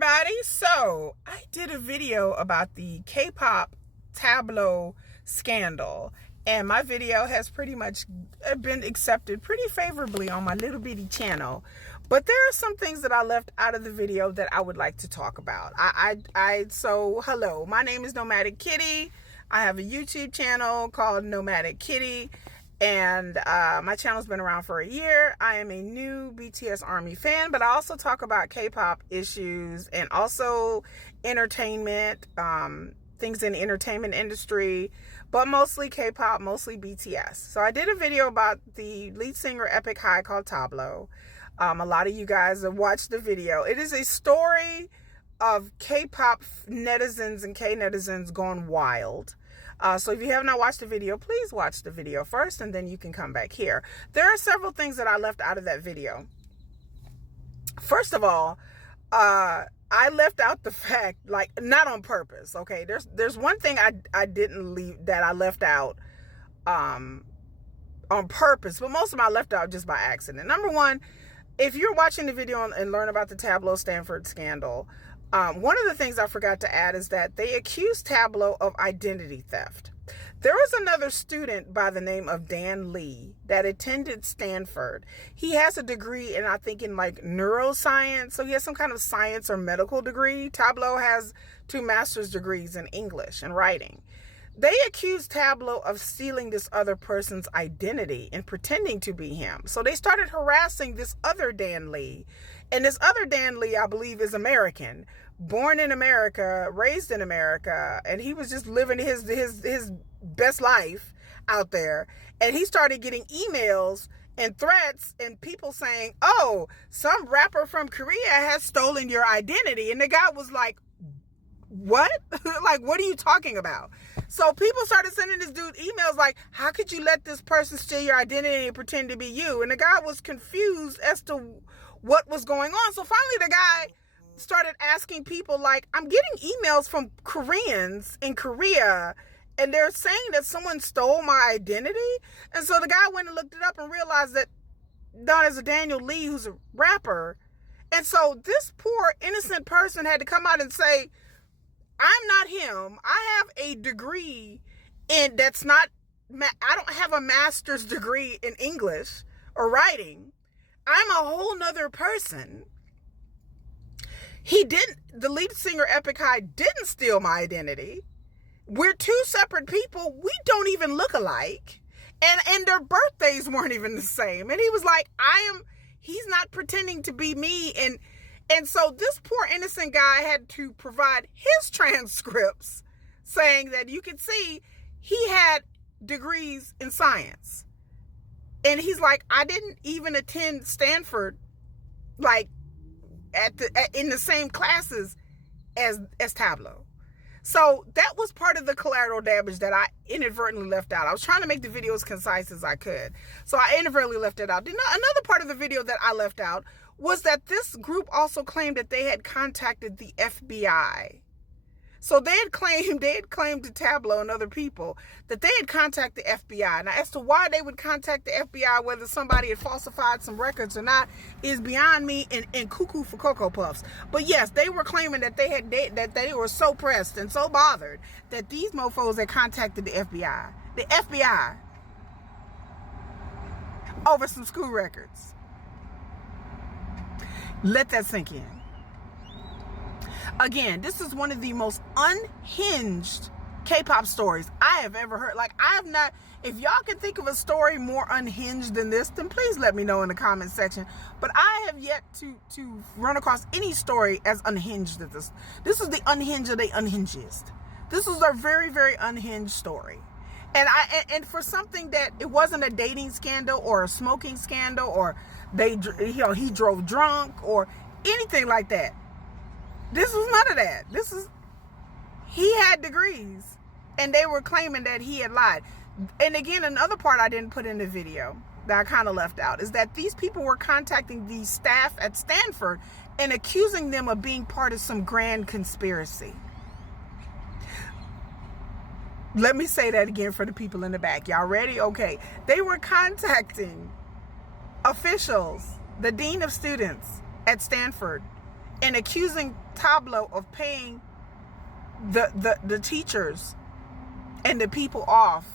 everybody. So I did a video about the K-pop Tablo scandal, and my video has pretty much been accepted pretty favorably on my little bitty channel. But there are some things that I left out of the video that I would like to talk about. So hello, my name is Nomadic Kitty. I have a YouTube channel called Nomadic Kitty, and my channel's been around for a year. I am a new BTS ARMY fan, but I also talk about K-pop issues and also entertainment, things in the entertainment industry, but mostly K-pop, mostly BTS. So I did a video about the lead singer Epic High called Tablo. A lot of you guys have watched the video. It is a story of K-pop netizens and K-netizens gone wild. So if you have not watched the video, please watch the video first and then you can come back here. There are several things that I left out of that video. First of all, I left out the fact, like, not on purpose, okay? There's one thing I didn't leave, that I left out on purpose, but most of them I left out just by accident. Number one, if you're watching the video and learn about the Tablo Stanford scandal, one of the things I forgot to add is that they accused Tablo of identity theft. There was another student by the name of Dan Lee that attended Stanford. He has a degree in, I think, in like neuroscience. So he has some kind of science or medical degree. Tablo has 2 master's degrees in English and writing. They accused Tablo of stealing this other person's identity and pretending to be him. So they started harassing this other Dan Lee. And this other Dan Lee, I believe, is American, born in America, raised in America, and he was just living his best life out there. And he started getting emails and threats and people saying, oh, some rapper from Korea has stolen your identity. And the guy was like, what? Like, what are you talking about? So people started sending this dude emails like, how could you let this person steal your identity and pretend to be you? And the guy was confused as to what was going on. So finally the guy started asking people, like, I'm getting emails from Koreans in Korea and they're saying that someone stole my identity. And so the guy went and looked it up and realized that there's a Daniel Lee who's a rapper. And so this poor innocent person had to come out and say, I'm not him. I have a degree in that's not, I don't have a master's degree in English or writing. I'm a whole nother person. The lead singer Epic High didn't steal my identity. We're 2 separate people. We don't even look alike. And their birthdays weren't even the same. And he was like, he's not pretending to be me. And so this poor innocent guy had to provide his transcripts saying that you could see he had degrees in science. And he's like, I didn't even attend Stanford, like in the same classes as Tablo. So that was part of the collateral damage that I inadvertently left out. I was trying to make the video as concise as I could. So I inadvertently left it out. Another part of the video that I left out was that this group also claimed that they had contacted the FBI. So they had claimed to Tablo and other people that they had contacted the FBI. Now, as to why they would contact the FBI, whether somebody had falsified some records or not, is beyond me and cuckoo for Cocoa Puffs. But yes, they were claiming that they were so pressed and so bothered that these mofos had contacted the FBI. The FBI over some school records. Let that sink in. Again, this is one of the most unhinged K-pop stories I have ever heard. Like, I have not, if y'all can think of a story more unhinged than this, then please let me know in the comment section. But I have yet to run across any story as unhinged as this. This is the unhinged of the unhinged. This is a very, very unhinged story. And for something that it wasn't a dating scandal or a smoking scandal or he drove drunk or anything like that. This was none of that. He had degrees and they were claiming that he had lied. And again, another part I didn't put in the video that I kind of left out is that these people were contacting the staff at Stanford and accusing them of being part of some grand conspiracy. Let me say that again for the people in the back. Y'all ready? Okay. They were contacting officials, the dean of students at Stanford, and accusing Tablo of paying the teachers and the people off,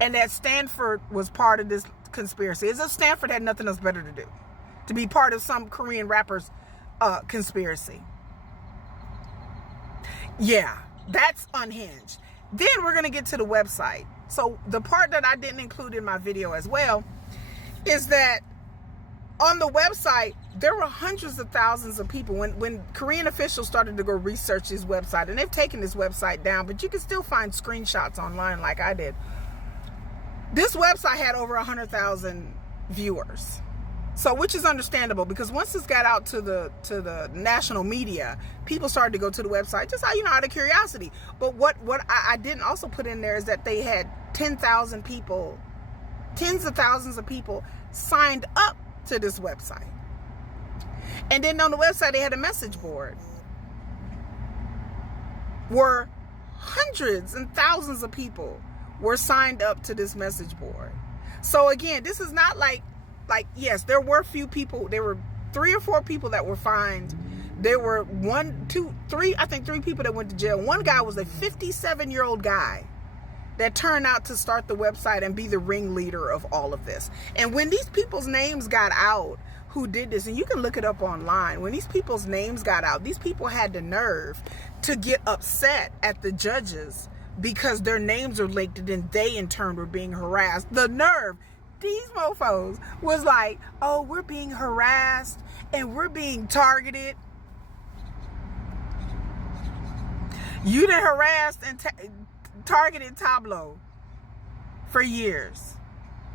and that Stanford was part of this conspiracy. As if Stanford had nothing else better to do, to be part of some Korean rapper's conspiracy. Yeah, that's unhinged. Then we're going to get to the website. So the part that I didn't include in my video as well is that on the website, there were hundreds of thousands of people. When Korean officials started to go research this website, and they've taken this website down, but you can still find screenshots online like I did. This website had over 100,000 viewers. So, which is understandable, because once this got out to the national media, people started to go to the website just out of curiosity. But what I didn't also put in there is that they had 10,000 people, tens of thousands of people signed up to this website. And then on the website, they had a message board where hundreds and thousands of people were signed up to this message board. So again, this is not like, yes, there were few people. There were 3 or 4 people that were fined. There were 1, 2, 3, I think 3 people that went to jail. One guy was a 57-year-old guy that turned out to start the website and be the ringleader of all of this. And when these people's names got out who did this, and you can look it up online, when these people's names got out, these people had the nerve to get upset at the judges because their names are linked, and then they in turn were being harassed. The nerve. These mofos was like, oh, we're being harassed and we're being targeted. You done harassed and targeted Tablo for years.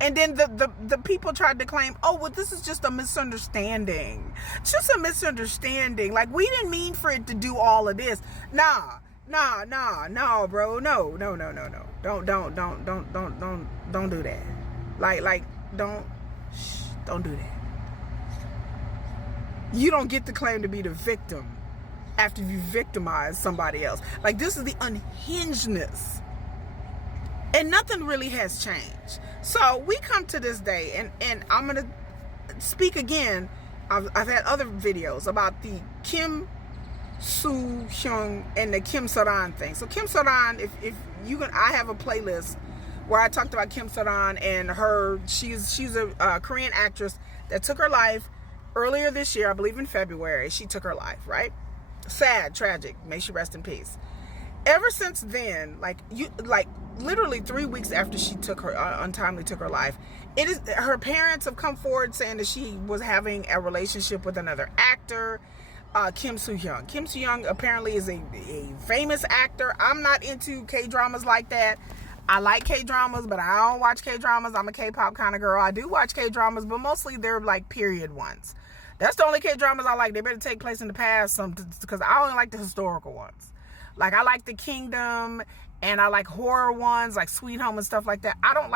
And then the people tried to claim, oh, well, this is just a misunderstanding. It's just a misunderstanding. Like, we didn't mean for it to do all of this. Nah, bro. No. Don't do that. Like, don't do that. You don't get to claim to be the victim after you victimize somebody else. Like, this is the unhingedness. And nothing really has changed. So we come to this day, and I'm going to speak again. I've had other videos about the Kim Soo Hyun and the Kim Soo Hyun thing. So Kim Soo Hyun, if you can, I have a playlist where I talked about Kim Soo Hyun and her. She's a Korean actress that took her life earlier this year. I believe in February. She took her life, right? Sad, tragic. May she rest in peace. Ever since then, literally 3 weeks after she took her untimely took her life, her parents have come forward saying that she was having a relationship with another actor, Kim Soo Hyun. Kim Soo Hyun apparently is a famous actor. I'm not into K-dramas like that. I like K-dramas, but I don't watch K-dramas. I'm a K-pop kind of girl. I do watch K-dramas, but mostly they're like period ones. That's the only K-dramas I like. They better take place in the past, because I only like the historical ones. Like, I like The Kingdom, and I like horror ones like Sweet Home and stuff like that. I don't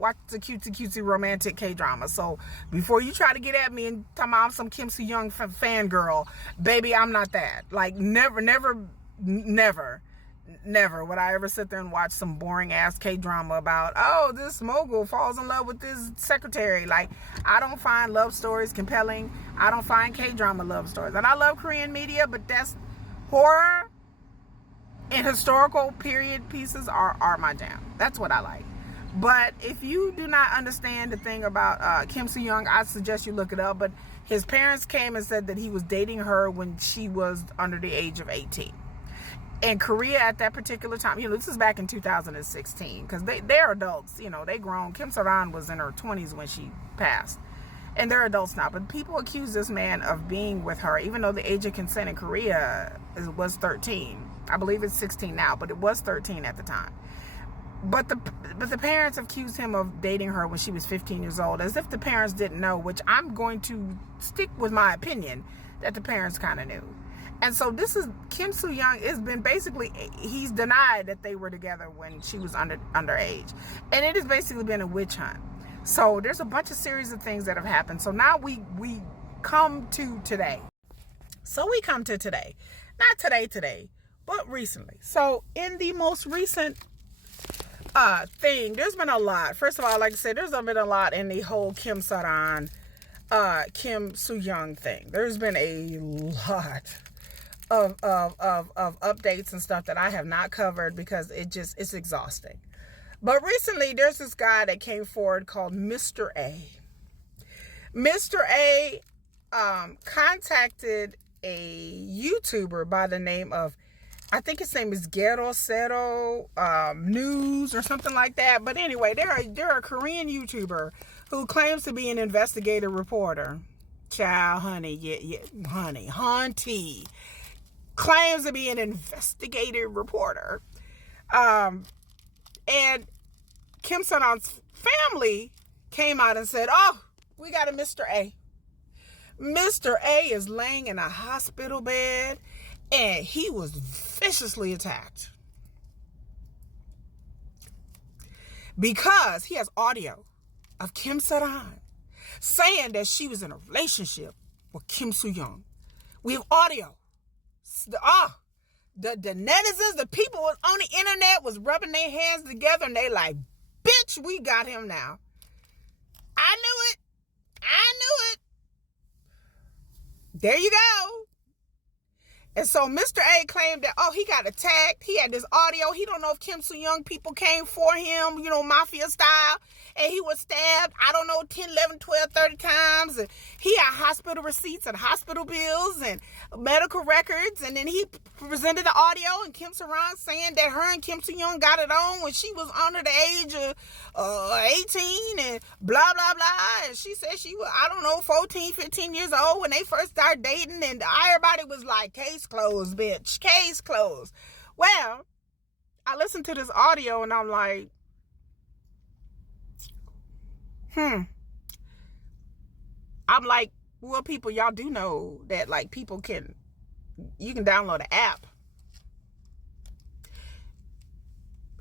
watch the cutesy romantic K-dramas. So before you try to get at me and tell me I'm some Kim Soo Hyun fangirl, baby, I'm not that. Like, never would I ever sit there and watch some boring ass K-drama about, oh, this mogul falls in love with this secretary. Like, I don't find love stories compelling. I don't find K-drama love stories. And I love Korean media, but that's horror and historical period pieces are my jam. That's what I like. But if you do not understand the thing about Kim Soo Hyun, I suggest you look it up. But his parents came and said that he was dating her when she was under the age of 18. In Korea at that particular time, this is back in 2016, because they're adults, they grown. Kim Soo Hyun was in her 20s when she passed, and they're adults now. But people accuse this man of being with her, even though the age of consent in Korea was 13. I believe it's 16 now, but it was 13 at the time. But the parents accused him of dating her when she was 15 years old, as if the parents didn't know, which I'm going to stick with my opinion that the parents kind of knew. And so this is Kim Soo Hyun has been basically, he's denied that they were together when she was underage. And it has basically been a witch hunt. So there's a bunch of series of things that have happened. So now we come to today. Not today, but recently. So in the most recent thing, there's been a lot. First of all, like I said, there's been a lot in the whole Kim Soo Hyun Kim Soo Hyun thing. There's been a lot of updates and stuff that I have not covered because it's exhausting. But recently there's this guy that came forward called Mr. A. Mr. A contacted a YouTuber by the name of, I think his name is Gero Sero News or something like that. But anyway, they're a Korean YouTuber who claims to be an investigative reporter. Child, honey, yeah, honey, hunty. Claims to be an investigative reporter. And Kim Soo Hyun's family came out and said, oh, we got a Mr. A. Mr. A is laying in a hospital bed and he was viciously attacked because he has audio of Kim Soo Hyun saying that she was in a relationship with Kim Soo Hyun. We have audio. The netizens, the people on the internet was rubbing their hands together and they like, bitch, we got him now. I knew it. There you go. And so Mr. A claimed that, oh, he got attacked. He had this audio. He don't know if Kim Soo Hyun people came for him, mafia style. And he was stabbed, 10, 11, 12, 30 times. And he had hospital receipts and hospital bills and medical records. And then he presented the audio and Kim Soo Hyun saying that her and Kim Soo Hyun got it on when she was under the age of 18 and blah, blah, blah. And she said she was, 14, 15 years old when they first started dating. And everybody was like, case closed, bitch. Case closed. Well, I listened to this audio and I'm like, I'm like, well, people, y'all do know that, like, you can download an app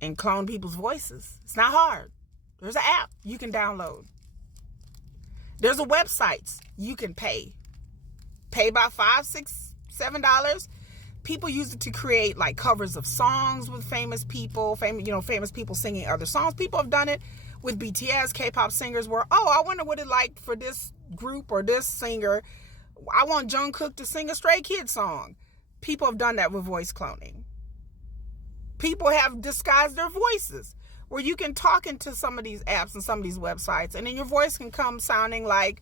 and clone people's voices. It's not hard. There's an app you can download. There's a website you can pay about $5, $6, $7. People use it to create like covers of songs with famous people, famous people singing other songs. People have done it with BTS, K-pop singers where, I wonder what it like for this group or this singer. I want Jungkook to sing a Stray Kids song. People have done that with voice cloning. People have disguised their voices where you can talk into some of these apps and some of these websites and then your voice can come sounding like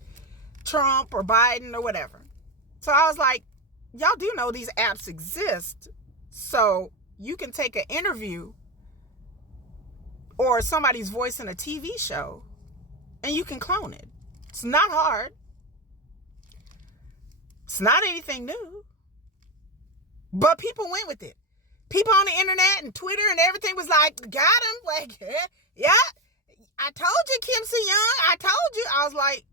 Trump or Biden or whatever. So I was like, y'all do know these apps exist. So you can take an interview or somebody's voice in a TV show and you can clone it. It's not hard. It's not anything new. But people went with it. People on the internet and Twitter and everything was like, got him. Like, yeah, I told you, Kim Soo Hyun. I told you. I was like,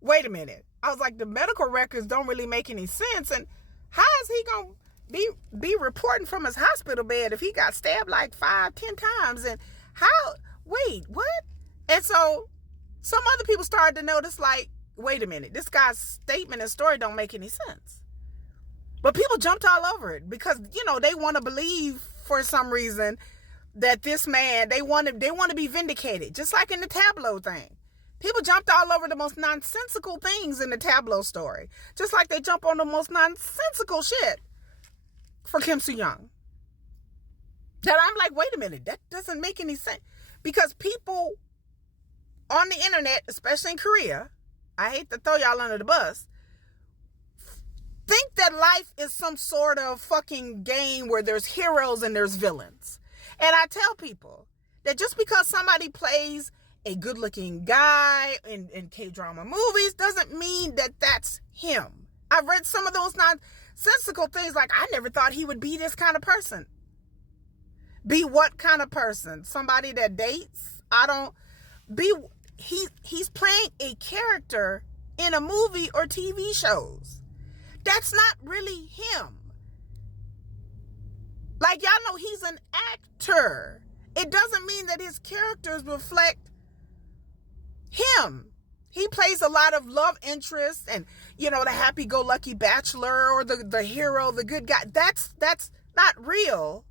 wait a minute. I was like, the medical records don't really make any sense. And how is he going to be reporting from his hospital bed if he got stabbed like 5, 10 times? And wait, what? And so some other people started to notice, like, wait a minute, this guy's statement and story don't make any sense. But people jumped all over it because, they want to believe for some reason that this man, they want to be vindicated, just like in the Tablo thing. People jumped all over the most nonsensical things in the Tablo story, just like they jump on the most nonsensical shit for Kim Soo Hyun. That I'm like, wait a minute, that doesn't make any sense. Because people on the internet, especially in Korea, I hate to throw y'all under the bus, think that life is some sort of fucking game where there's heroes and there's villains. And I tell people that just because somebody plays a good-looking guy in Kdrama movies doesn't mean that that's him. I've read some of those nonsensical things like, I never thought he would be this kind of person. Be what kind of person? Somebody that dates? He's playing a character in a movie or TV shows. That's not really him. Like, y'all know he's an actor. It doesn't mean that his characters reflect him. He plays a lot of love interests and, the happy-go-lucky bachelor or the hero, the good guy. That's not real.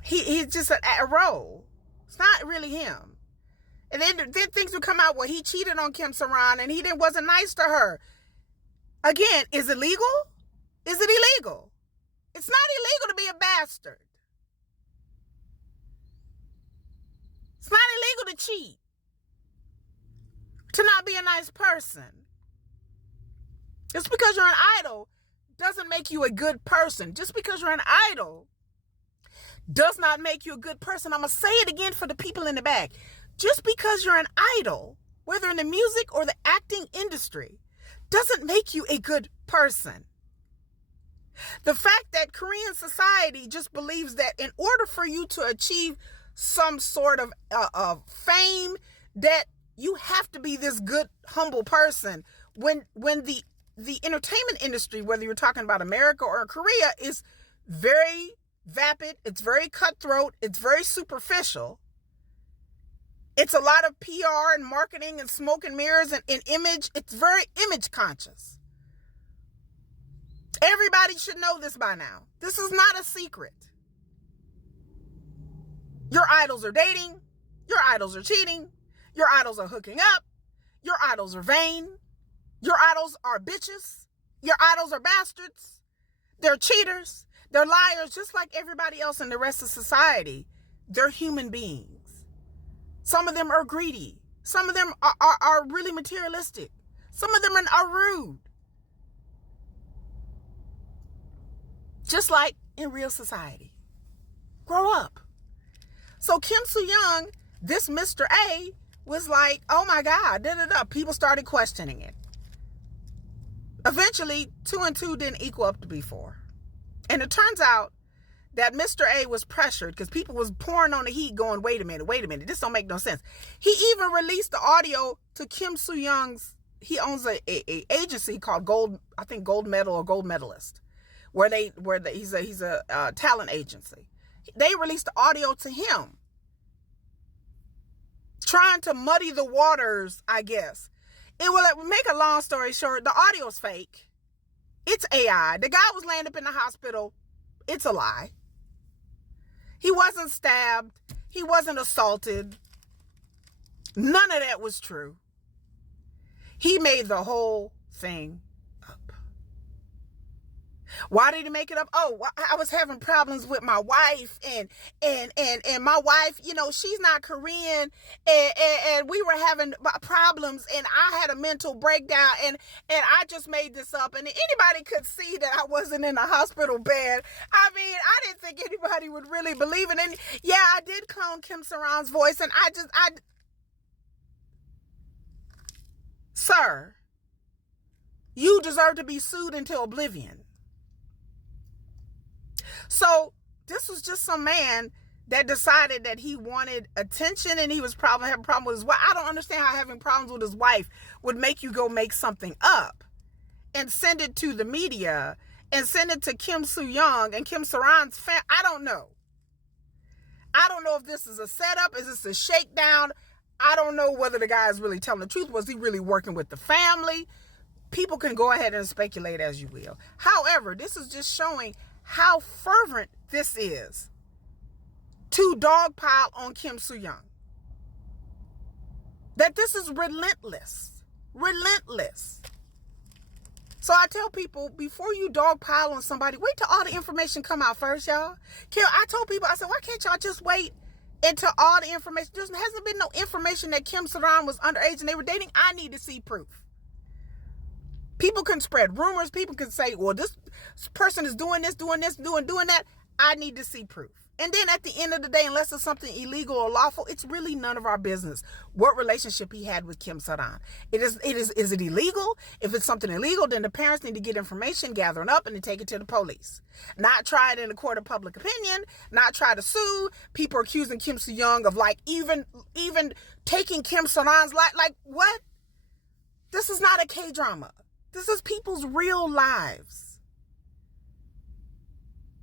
He's just a role. It's not really him. And then things would come out where he cheated on Kim Soo Hyun and he wasn't nice to her. Again, is it legal? Is it illegal? It's not illegal to be a bastard. It's not illegal to cheat. To not be a nice person. Just because you're an idol doesn't make you a good person. Just because you're an idol does not make you a good person. I'm going to say it again for the people in the back. Just because you're an idol, whether in the music or the acting industry, doesn't make you a good person. The fact that Korean society just believes that in order for you to achieve some sort of fame, that you have to be this good, humble person. When the entertainment industry, whether you're talking about America or Korea, is very vapid, it's very cutthroat, it's very superficial. It's a lot of PR and marketing and smoke and mirrors and image. It's very image conscious. Everybody should know this by now. This is not a secret. Your idols are dating. Your idols are cheating. Your idols are hooking up. Your idols are vain. Your idols are bitches. Your idols are bastards. They're cheaters. They're liars, just like everybody else in the rest of society. They're human beings. Some of them are greedy. Some of them are really materialistic. Some of them are rude. Just like in real society. Grow up. So Kim Soo Hyun, this Mr. A, was like, oh my God, People started questioning it. Eventually, 2 and 2 didn't equal up to be 4. And it turns out that Mr. A was pressured because people was pouring on the heat going, wait a minute, this don't make no sense. He even released the audio to Kim Soo Hyun's, he owns a agency called Gold Medal or Gold Medalist, he's a talent agency. They released the audio to him, trying to muddy the waters, I guess. It will make a long story short, the audio's fake. It's AI. The guy was laying up in the hospital. It's a lie. He wasn't stabbed. He wasn't assaulted. None of that was true. He made the whole thing up. Why did he make it up? Oh, I was having problems with my wife and my wife, she's not Korean and we were having problems and I had a mental breakdown and I just made this up, and anybody could see that I wasn't in a hospital bed. I mean, I didn't think anybody would really believe it. And yeah, I did clone Kim Soo Hyun's voice, and Sir, you deserve to be sued into oblivion. So this was just some man that decided that he wanted attention and he was probably having a problem with his wife. I don't understand how having problems with his wife would make you go make something up and send it to the media and send it to Kim Soo Hyun and Kim Soo Hyun's family. I don't know. I don't know if this is a setup. Is this a shakedown? I don't know whether the guy is really telling the truth. Was he really working with the family? People can go ahead and speculate as you will. However, this is just showing how fervent this is to dogpile on Kim Soo Hyun. That this is relentless. Relentless. So I tell people, before you dogpile on somebody, wait till all the information come out first, y'all. I told people, I said, why can't y'all just wait until all the information? There hasn't been no information that Kim Soo Hyun was underage and they were dating. I need to see proof. People can spread rumors. People can say, well, this person is doing this, doing that. I need to see proof. And then at the end of the day, unless it's something illegal or lawful, it's really none of our business what relationship he had with Kim Soo Hyun. Is it illegal? If it's something illegal, then the parents need to get information, gather it up, and then take it to the police. Not try it in the court of public opinion, not try to sue. People are accusing Kim Soo Hyun of even taking Kim Soo Hyun's life. Like, what? This is not a Kdrama. This is people's real lives.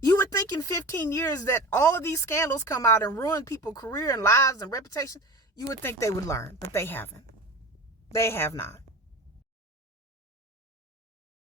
You would think in 15 years that all of these scandals come out and ruin people's career and lives and reputation. You would think they would learn, but they haven't. They have not.